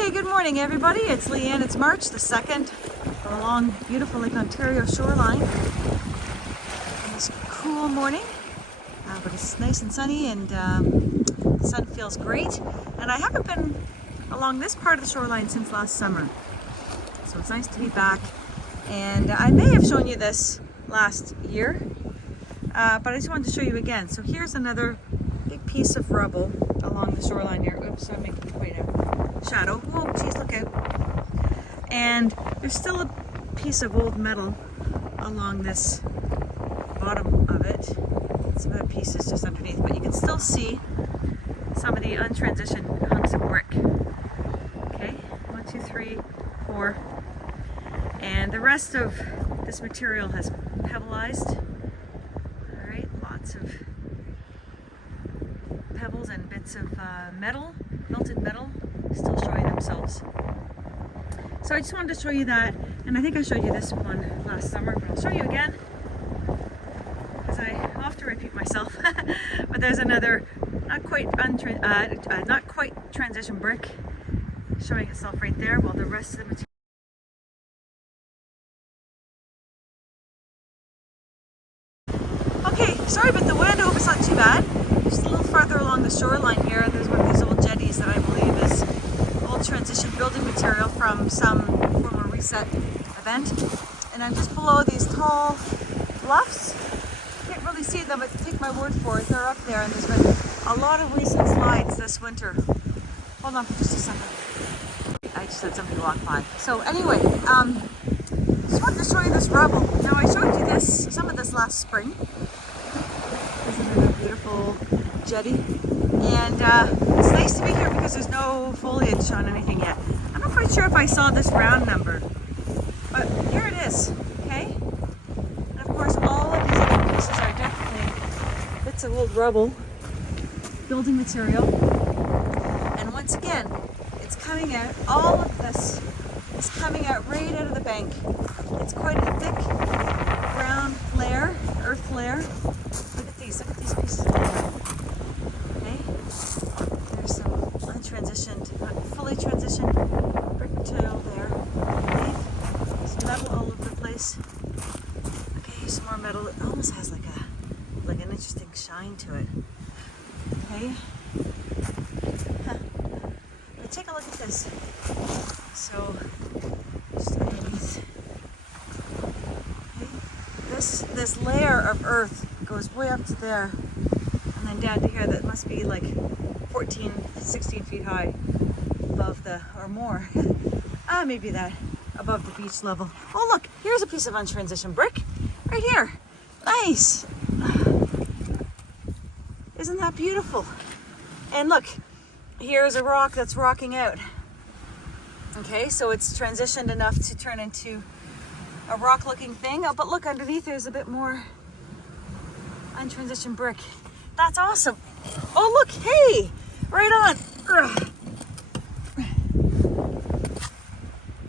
Hey, good morning everybody. It's Leanne. It's March the 2nd along beautiful Lake Ontario shoreline. On this cool morning, but it's nice and sunny and the sun feels great. And I haven't been along this part of the shoreline since last summer. So it's nice to be back. And I may have shown you this last year, but I just wanted to show you again. So here's another big piece of rubble along the shoreline here. Oops, I'm making quite a shadow. Oh, geez, look out. And there's still a piece of old metal along this bottom of it. Some of the pieces just underneath, but you can still see some of the untransitioned hunks of brick. Okay, 1, 2, 3, 4. And the rest of this material has pebbleized. All right, lots of pebbles and bits of metal, melted metal, still showing themselves. So I just wanted to show you that, and I think I showed you this one last summer, but I'll show you again because I often repeat myself. But there's another not quite transition brick showing itself right there, while the rest of the material. Okay, sorry about the wind. I hope it's not too bad. Just a little farther along the shoreline here, there's one of these old jetties that I believe is old transition building material from some former reset event. And I'm just below these tall bluffs. Can't really see them, but take my word for it, they're up there, and there's been a lot of recent slides this winter. Hold on for just a second. I just had somebody walk by. So anyway, just wanted to show you this rubble. Now I showed you some of this last spring. This is a beautiful jetty, and it's nice to be here because there's no foliage on anything yet. I'm not quite sure if I saw this round number, but here it is, okay? And of course all of these other pieces are definitely bits of old rubble, building material, and once again, it's coming out, all of this is coming out right out of the bank. It's quite a thick brown layer, earth layer. Look at these pieces of metal. Okay, there's some untransitioned, not fully transitioned brick material there. Okay, some metal all over the place. Okay, here's some more metal. It almost has like an interesting shine to it. Okay, but take a look at this. So, just underneath. Okay, this layer of earth goes way up to there, and then down to here. That must be like 14, 16 feet high above or more. Maybe that, above the beach level. Oh look, here's a piece of untransitioned brick, right here. Nice. Isn't that beautiful? And look, here's a rock that's rocking out. Okay, so it's transitioned enough to turn into a rock-looking thing. Oh, but look, underneath there's a bit more untransitioned brick. That's awesome. Oh, look, hey, right on. Ugh.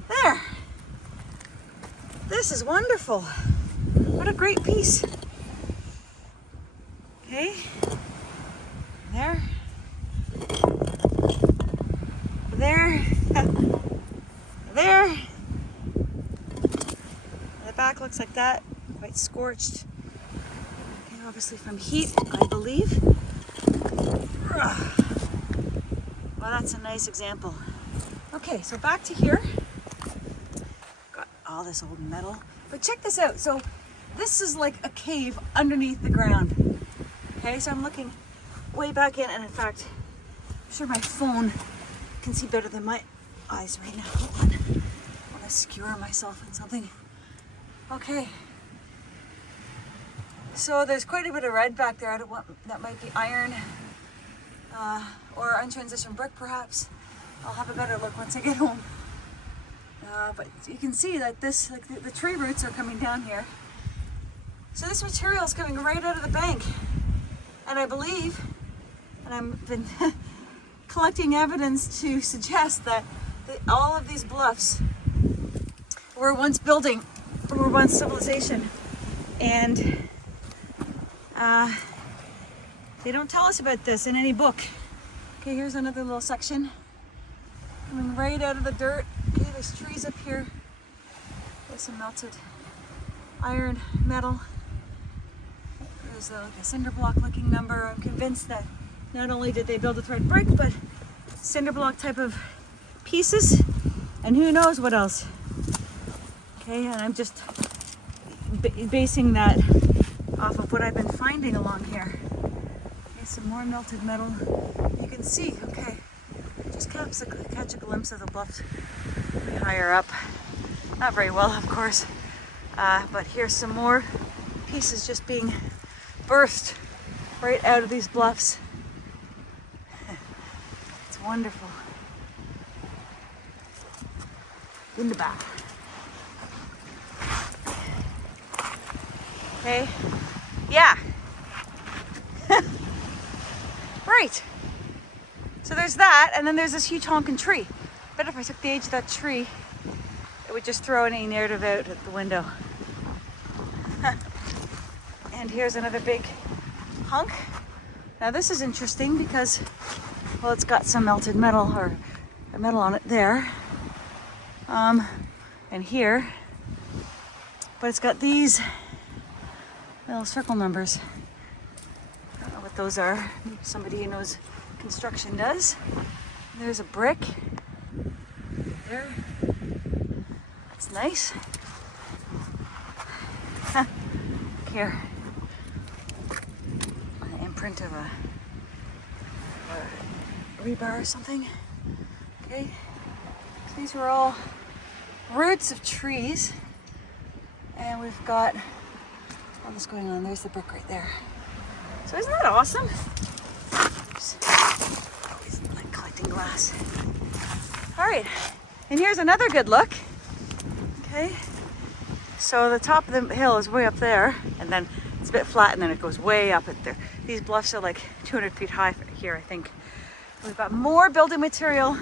There. This is wonderful. What a great piece. Okay, there. There. There. The back looks like that, quite scorched. Okay, obviously from heat, I believe. Well, that's a nice example. Okay, so back to here. Got all this old metal. But check this out. So this is like a cave underneath the ground. Okay, so I'm looking way back in, and in fact, I'm sure my phone can see better than my eyes right now. Hold on. I want to skewer myself in something. Okay. So there's quite a bit of red back there. That might be iron or untransitioned brick, perhaps. I'll have a better look once I get home. But you can see that this, like the tree roots are coming down here. So this material is coming right out of the bank. And I believe, and I've been collecting evidence to suggest that all of these bluffs were once civilization, and they don't tell us about this in any book. Okay, here's another little section coming right out of the dirt. Okay, there's trees up here. There's some melted iron, metal. There's like a cinder block looking number. I'm convinced that not only did they build with red brick, but cinder block type of pieces, and who knows what else. Okay, and I'm just basing that off of what I've been finding along here. Okay, some more melted metal. You can see, okay, just catch a glimpse of the bluffs higher up. Not very well, of course, but here's some more pieces just being birthed right out of these bluffs. It's wonderful. In the back. Okay. Yeah. Right. So there's that, and then there's this huge honking tree. I bet if I took the age of that tree, it would just throw any narrative out at the window. And here's another big hunk. Now this is interesting because, well, it's got some melted metal or metal on it there. And here, but it's got these little circle numbers. I don't know what those are. Somebody who knows construction does. There's a brick there. That's nice. Here, an imprint of a rebar or something. Okay, so these were all roots of trees, and we've got all this going on. There's the brick right there. So isn't that awesome? Oops. Always like collecting glass. All right, and here's another good look. Okay, so the top of the hill is way up there, and then it's a bit flat, and then it goes way up at there. These bluffs are like 200 feet high here, I think. We've got more building material.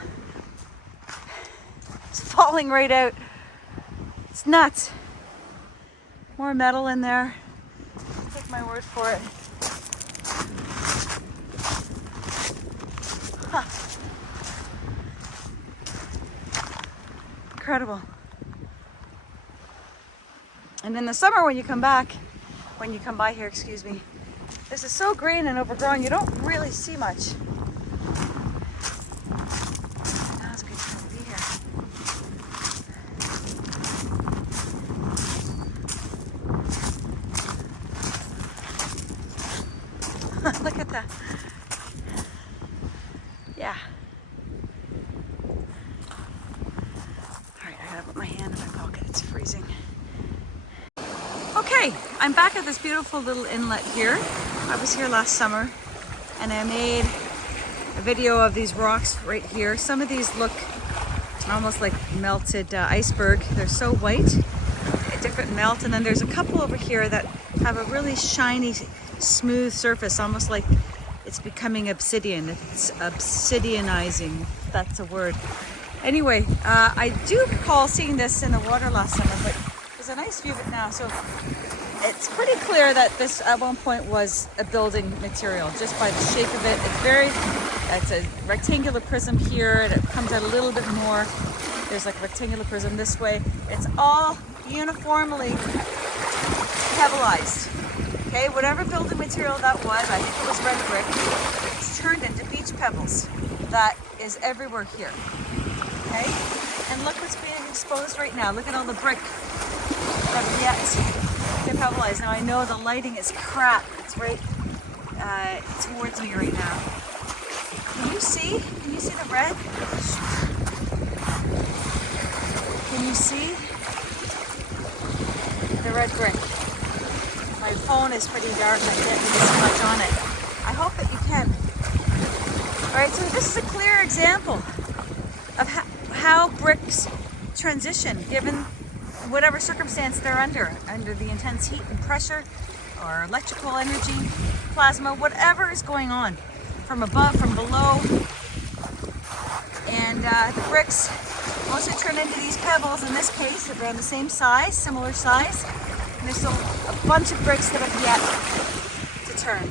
It's falling right out. It's nuts. More metal in there. Take my word for it. Huh. Incredible. And in the summer when you come by here, excuse me, this is so green and overgrown, you don't really see much. Now it's good to be here. Look at that. Yeah. All right, I gotta put my hand in my pocket. It's freezing. Okay, I'm back at this beautiful little inlet here. I was here last summer, and I made a video of these rocks right here. Some of these look almost like melted iceberg. They're so white, a different melt. And then there's a couple over here that have a really shiny, smooth surface, almost like it's becoming obsidian. It's obsidianizing, if that's a word. Anyway, I do recall seeing this in the water last summer, but there's a nice view of it now. So it's pretty clear that this at one point was a building material just by the shape of it. It's a rectangular prism here, and it comes out a little bit more. There's like a rectangular prism this way. It's all uniformly pebbleized. Okay, whatever building material that was, I think it was red brick, it's turned into beach pebbles. That is everywhere here. Okay, and look what's being exposed right now. Look at all the brick that have yet to pebbleized. Now I know the lighting is crap. It's right towards me right now. Can you see? Can you see the red? Can you see the red brick? My phone is pretty dark. I can't really see much on it. I hope that you can. All right, so this is a clear example of how bricks transition given whatever circumstance they're under the intense heat and pressure or electrical energy, plasma, whatever is going on from above, from below. And the bricks also turn into these pebbles. In this case, around the same size, similar size. And there's still a bunch of bricks that have yet to turn.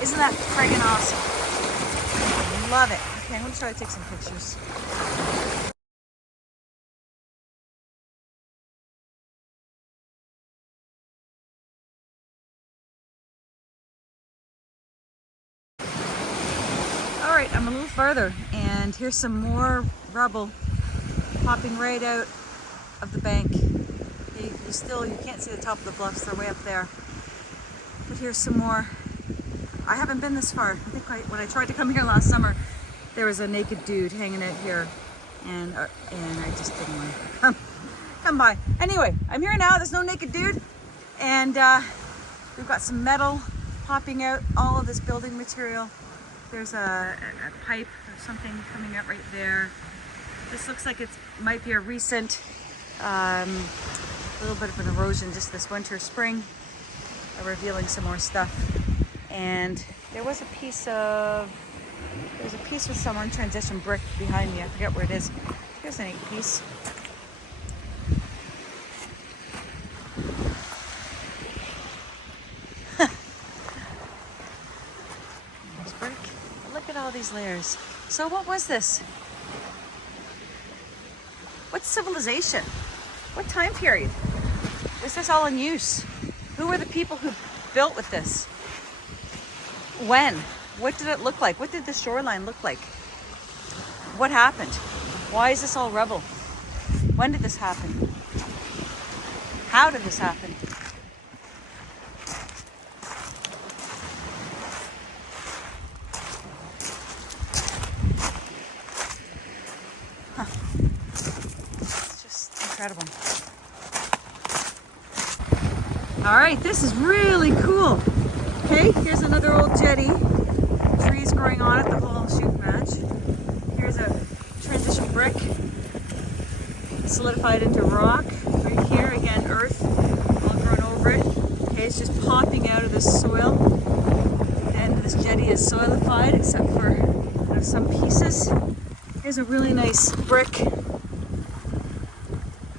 Isn't that friggin' awesome? I love it. Okay, I'm gonna try to take some pictures. farther, and here's some more rubble popping right out of the bank. You can't see the top of the bluffs, they're way up there. But here's some more. I haven't been this far. I think when I tried to come here last summer, there was a naked dude hanging out here, and I just didn't want to come by. Anyway, I'm here now. There's no naked dude, and we've got some metal popping out, all of this building material. There's a pipe or something coming out right there. This looks like it might be a recent, a little bit of an erosion just this winter, spring, revealing some more stuff. And there was a piece with some untransitioned brick behind me. I forget where it is. Here's a neat piece. There's brick. Look at all these layers. So what was this? What civilization? What time period? Was this all in use? Who were the people who built with this? When? What did it look like? What did the shoreline look like? What happened? Why is this all rubble? When did this happen? How did this happen? Huh. It's just incredible. All right, this is really cool. Okay, here's another old jetty. Trees growing on it, the whole shoot match. Here's a transition brick solidified into rock. Right here, again, earth all grown over it. Okay, it's just popping out of this soil. And this jetty is soilified except for some pieces. Here's a really nice brick.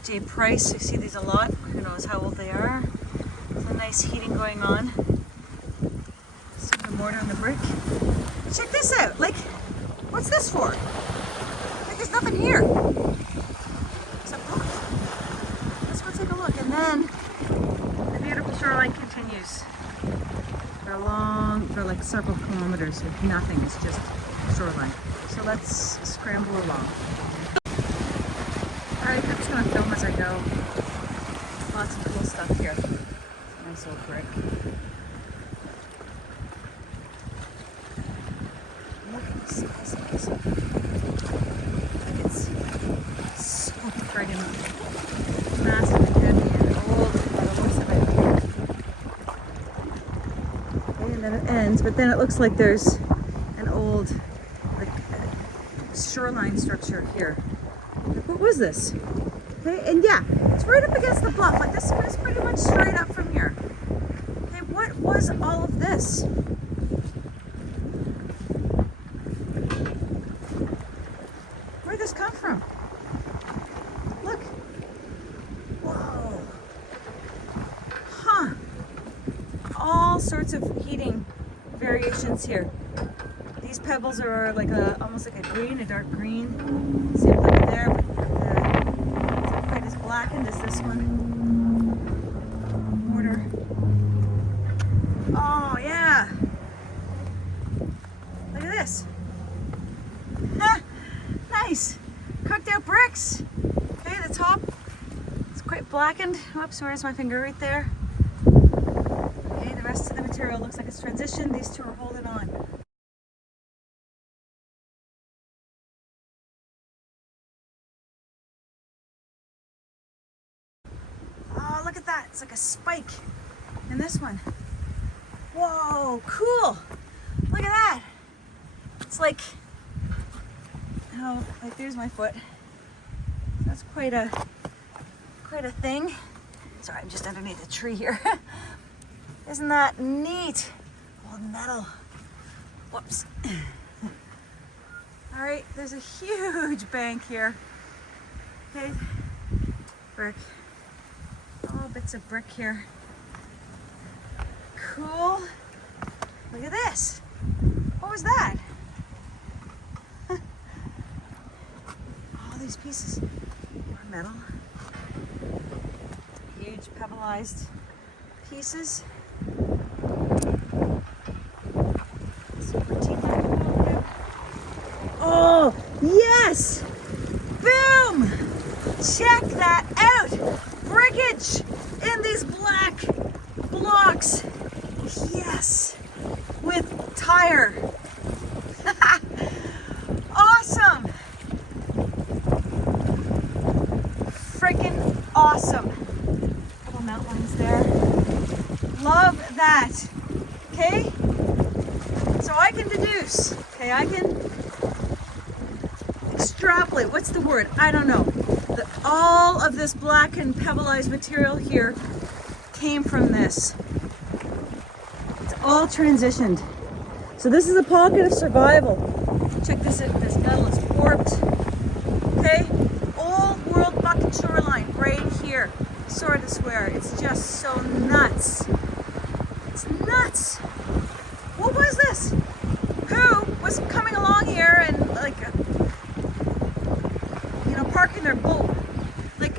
J. Price, you see these a lot. Who knows how old they are. There's a nice heating going on. Mortar and the brick. Check this out. Like, what's this for? Like, there's nothing here except rock. Let's go take a look. And then the beautiful shoreline continues for like several kilometers with nothing. It's just shoreline. So let's scramble along. Alright, I'm just gonna film as I go. Lots of cool stuff here. Nice old brick. It's so friggin' massive and heavy and old by the looks of it. Okay, and then it ends, but then it looks like there's an old shoreline structure here. What was this? Okay, and yeah, it's right up against the bluff. Like, this is pretty much straight up from here. Okay, what was all of this? Where did this come from? Look. Whoa. Huh. All sorts of heating variations here. These pebbles are like almost like a green, a dark green. Same thing there, but it's not quite as blackened as this one. Mortar. Oh yeah. Look at this. Nice. Cooked out bricks. Okay, the top is quite blackened. Oops, where's my finger? Right there. Okay, the rest of the material looks like it's transitioned. These two are holding on. Oh, look at that. It's like a spike in this one. Whoa, cool. Look at that. It's like, oh, like there's my foot. That's quite a thing. Sorry, I'm just underneath a tree here. Isn't that neat? Old metal. Whoops. All right, there's a huge bank here. Okay, brick. All bits of brick here. Cool. Look at this. What was that? All these pieces. More metal. Huge pebbleized pieces. Super teeth. Yes! Boom! Check that out! Brickage in these black blocks. Yes! With tire. Awesome! Freaking awesome. Little outlines there. Love that. Okay? So I can deduce. Okay, I can extrapolate. What's the word? I don't know. All of this black and pebbleized material here came from this. It's all transitioned. So this is a pocket of survival. Check this out. This metal is warped. Okay? Old world bucket shoreline right here. Sort of swear. It's just so nuts. It's nuts. What was this? Who was coming along here and like, you know, parking their boat? Like,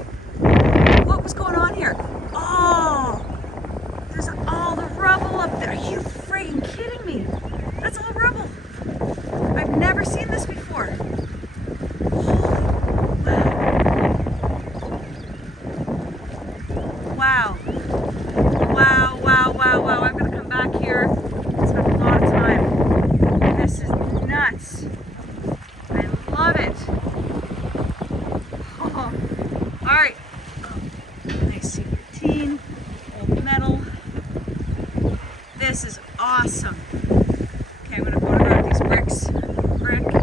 what was going on here? Oh, there's all the rubble up there. Are you freaking kidding me? That's all rubble. I've never seen this before. Wow. Wow, wow, wow, wow. I'm gonna come back here and spend a lot of time. This is nuts. I love it. Oh. All right. Nice C15, old metal. This is awesome. Okay, I'm gonna photograph these brick,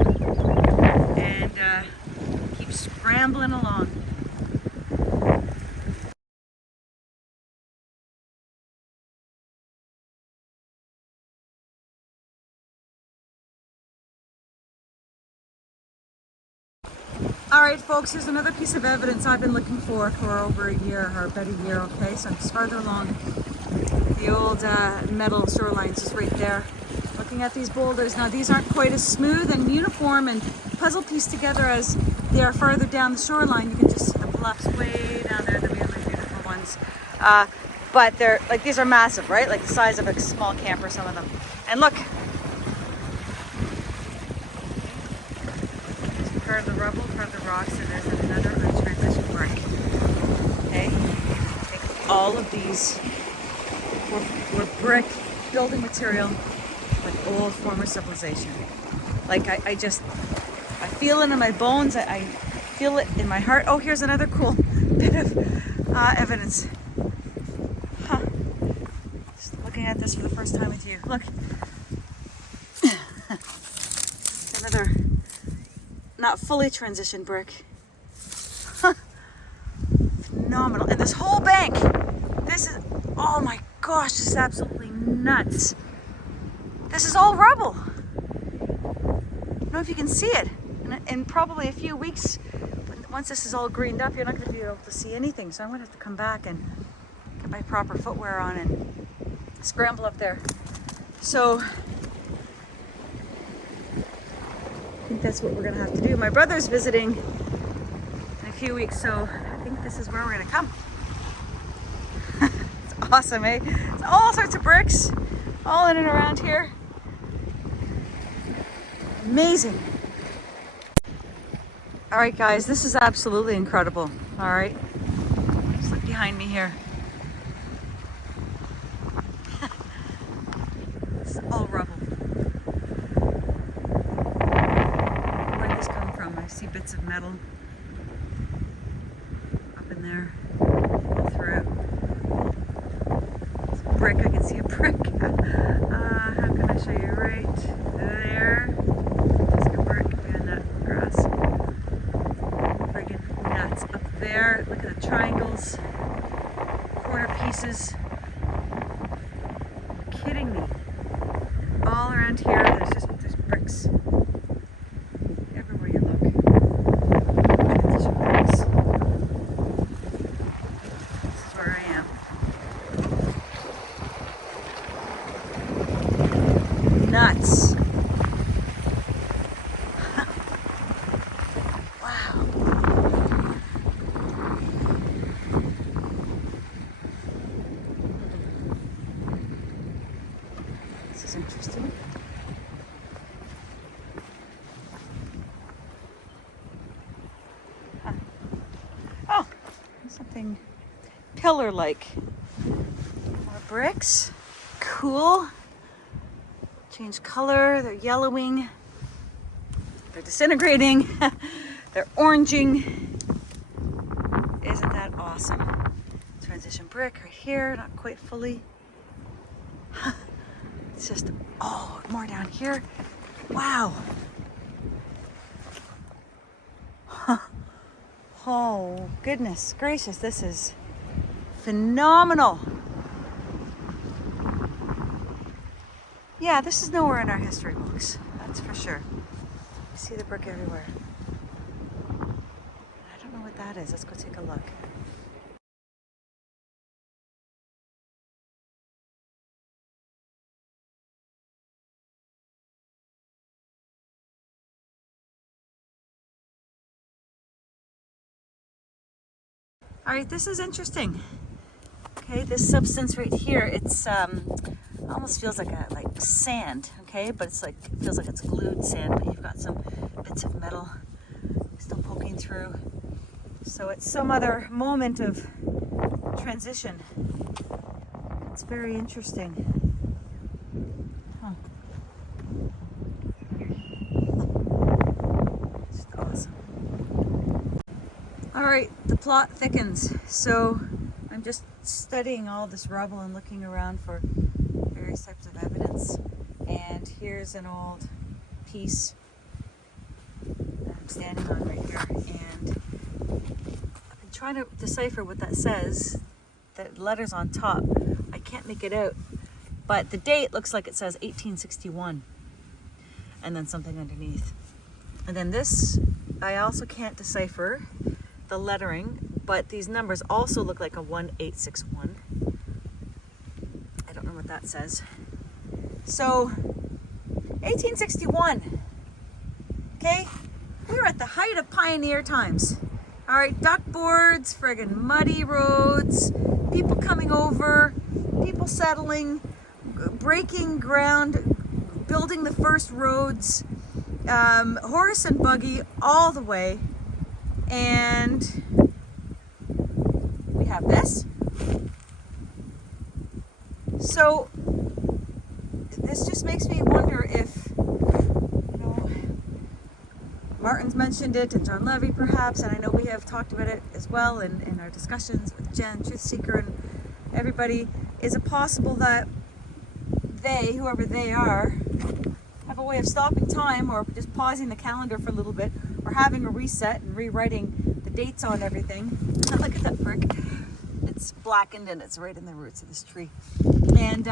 and keep scrambling along. All right, folks, here's another piece of evidence I've been looking for over a year, or about a year, okay? So I'm just farther along. The old metal shorelines is right there. Looking at these boulders. Now, these aren't quite as smooth and uniform and puzzle pieced together as they are farther down the shoreline. You can just see the bluffs way down there, the really beautiful ones. But they're, like, these are massive, right? Like the size of a small camper, some of them. And look. Part of the rubble, part of the rocks, and there's another untransitioned brick. Okay? Take all of these were brick building material with old former civilization. Like I feel it in my bones, I feel it in my heart. Oh, here's another cool bit of evidence. Huh. Just looking at this for the first time with you. Look. Another not fully transitioned brick. Huh. Phenomenal. And this whole bank, this is, oh my gosh, this is absolutely nuts. This is all rubble. I don't know if you can see it. In probably a few weeks, once this is all greened up, you're not going to be able to see anything. So I'm going to have to come back and get my proper footwear on and scramble up there. So I think that's what we're gonna have to do. My brother's visiting in a few weeks, so I think this is where we're gonna come. It's awesome, eh? It's all sorts of bricks, all in and around here. Amazing. All right, guys, this is absolutely incredible. All right, just look behind me here. It's all rubble. I see bits of metal up in there, all throughout. It's a brick, I can see a brick. How can I show you? Right there. There's a brick behind that grass. Friggin' nuts. Up there, look at the triangles, corner pieces. Are you kidding me? All around here, there's bricks. Nuts. Wow. This is interesting. something pillar-like. More bricks. Cool. Change color. They're yellowing. They're disintegrating. They're oranging. Isn't that awesome? Transition brick right here, not quite fully. It's just, oh, more down here. Wow. Oh, goodness gracious, this is phenomenal. Yeah, this is nowhere in our history books, that's for sure. You see the brick everywhere. I don't know what that is. Let's go take a look. All right, this is interesting. Okay, this substance right here, it's almost feels like sand. Okay, but it's like it feels like it's glued sand, but you've got some bits of metal still poking through. So it's some other moment of transition. It's very interesting. Huh. Just awesome. All right, the plot thickens. So I'm just studying all this rubble and looking around for various types of evidence. And here's an old piece that I'm standing on right here. And I've been trying to decipher what that says. The letters on top, I can't make it out. But the date looks like it says 1861. And then something underneath. And then this, I also can't decipher the lettering, but these numbers also look like a 1861. I don't know what that says. So, 1861. Okay? We were at the height of pioneer times. All right, duck boards, friggin' muddy roads, people coming over, people settling, breaking ground, building the first roads, horse and buggy all the way. And we have this. So this just makes me wonder if, you know, Martin's mentioned it and John Levy perhaps, and I know we have talked about it as well in our discussions with Jen, Truth Seeker, and everybody. Is it possible that they, whoever they are, have a way of stopping time or just pausing the calendar for a little bit, or having a reset and rewriting the dates on everything? Look at that brick. It's blackened and it's right in the roots of this tree. And,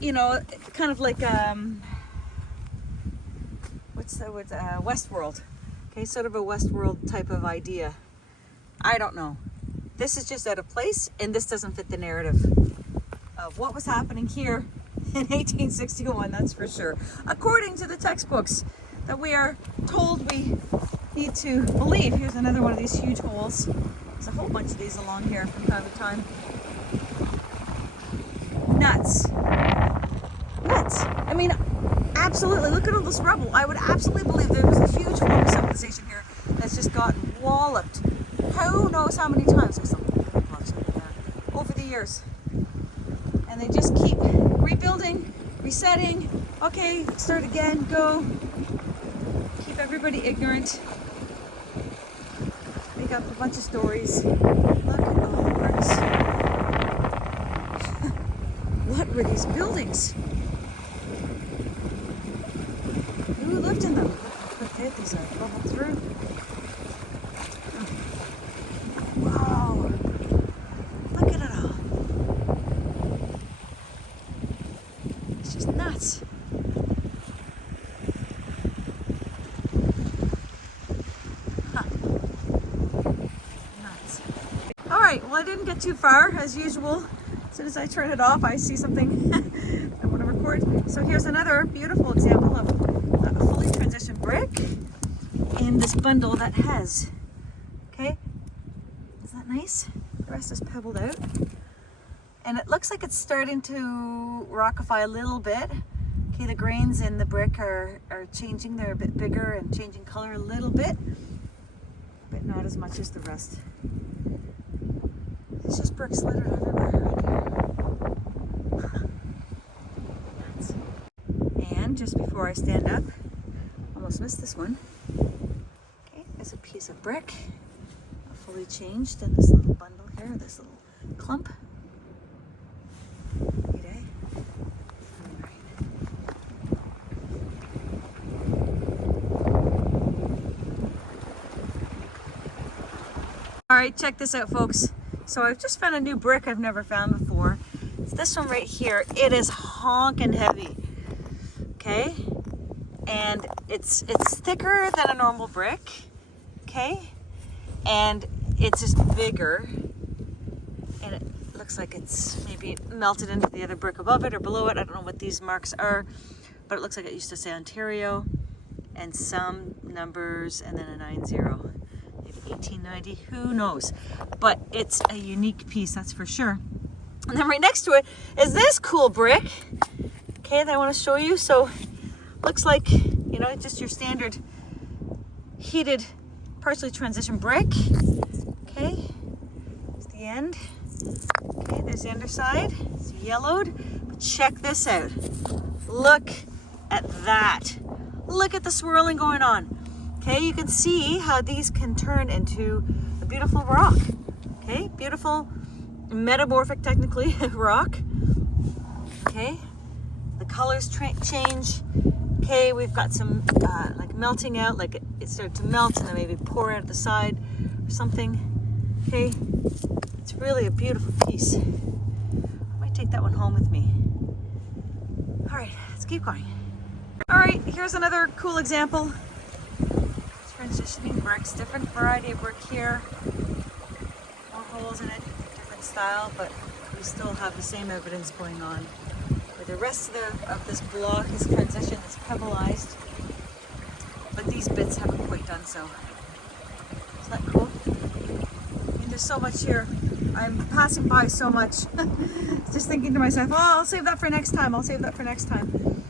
you know, kind of like, what's the word? Westworld. Okay, sort of a Westworld type of idea. I don't know. This is just out of place, and this doesn't fit the narrative of what was happening here in 1861, that's for sure. According to the textbooks that we are told we need to believe. Here's another one of these huge holes. There's a whole bunch of these along here from time to time. Nuts. Nuts. I mean, absolutely. Look at all this rubble. I would absolutely believe there was a huge form of civilization here that's just gotten walloped. Who knows how many times over the years. And they just keep rebuilding, resetting. Okay, start again, go. Keep everybody ignorant. Make up a bunch of stories. Look at all the bricks. What were these buildings? Who lived in them? Look how thick these are. Bubble through. Wow. Look at it all. It's just nuts. Nuts. All right, well, I didn't get too far, as usual. As soon as I turn it off, I see something I want to record. So here's another beautiful example of a fully transitioned brick in this bundle that has. Okay, is that nice? The rest is pebbled out. And it looks like it's starting to rockify a little bit. Okay, the grains in the brick are changing. They're a bit bigger and changing color a little bit. but not as much as the rest. It's just bricks littered everywhere right here. And just before I stand up, almost missed this one. Okay, there's a piece of brick, fully changed in this little bundle here, this little clump. All right, check this out, folks. So I've just found a new brick I've never found before. It's this one right here. It is honking heavy, okay? And it's thicker than a normal brick, okay? And it's just bigger. And it looks like it's maybe melted into the other brick above it or below it. I don't know what these marks are, but it looks like it used to say Ontario and some numbers and then a 90. 1890, who knows, but it's a unique piece, that's for sure. And then right next to it is this cool brick, okay, that I want to show you. So looks like, you know, just your standard heated partially transition brick. Okay, there's the end. Okay, there's the underside. It's yellowed, but check this out. Look at that. Look at the swirling going on. Okay, you can see how these can turn into a beautiful rock. Okay, beautiful metamorphic, technically, rock. Okay, the colors change. Okay, we've got some like melting out, like it started to melt and then maybe pour out the side or something. Okay, it's really a beautiful piece. I might take that one home with me. All right, let's keep going. All right, here's another cool example. Transitioning bricks, different variety of brick here, more holes in it, different style, but we still have the same evidence going on. Where the rest of this block is transition, it's pebbleized, but these bits haven't quite done so. Isn't that cool? I mean, there's so much here. I'm passing by so much. Just thinking to myself, oh, I'll save that for next time. I'll save that for next time.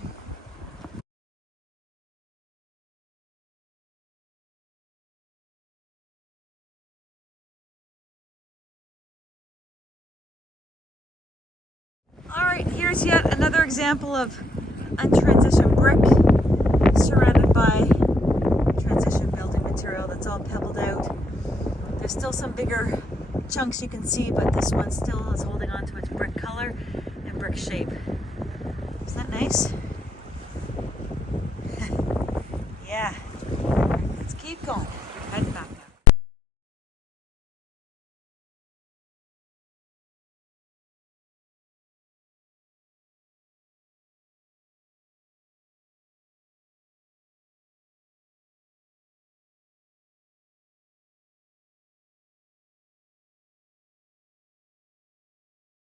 All right, here's yet another example of untransitioned brick surrounded by transition building material that's all pebbled out. There's still some bigger chunks you can see, but this one still is holding on to its brick color and brick shape. Isn't that nice?